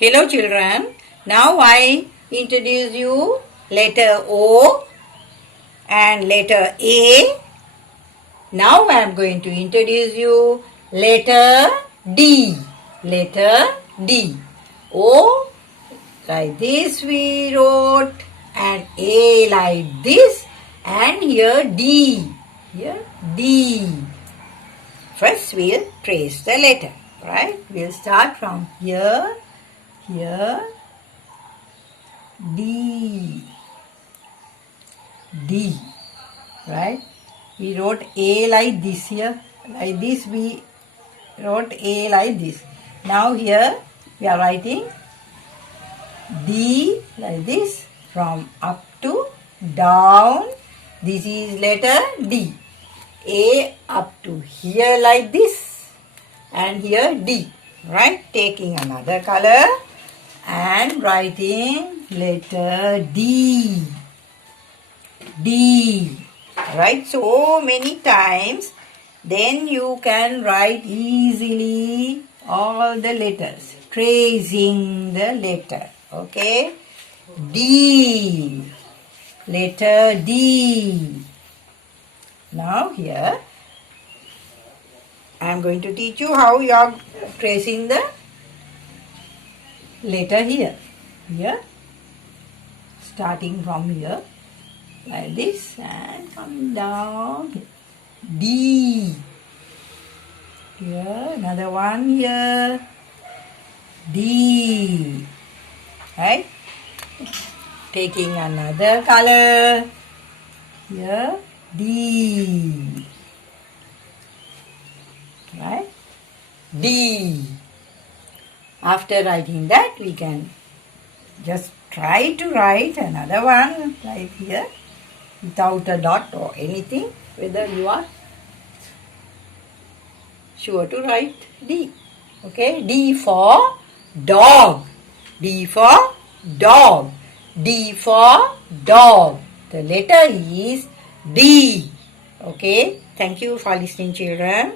Hello children, now I introduce you letter O and letter A. Now I am going to introduce you letter D. Letter D. O like this we wrote and A like this and here D. Here D. First we'll trace the letter, right? We'll start from here. Here, D, D, right? We wrote A like this here, like this we wrote A like this. Now here we are writing D like this from up to down. This is letter D. A up to here like this and here D, right? Taking another color and writing letter D. D. Write so many times, then you can write easily all the letters, tracing the letter. Okay? D. Letter D. Now here, I am going to teach you how you are tracing the letter here. Here, starting from here, like this and coming down here. D. Here, another one here. D. Right? Taking another color. Here, D. Right? D. After writing that, we can just try to write another one right here without a dot or anything, whether you are sure to write D. Okay, D for dog. D for dog. D for dog. The letter is D. Okay, thank you for listening, children.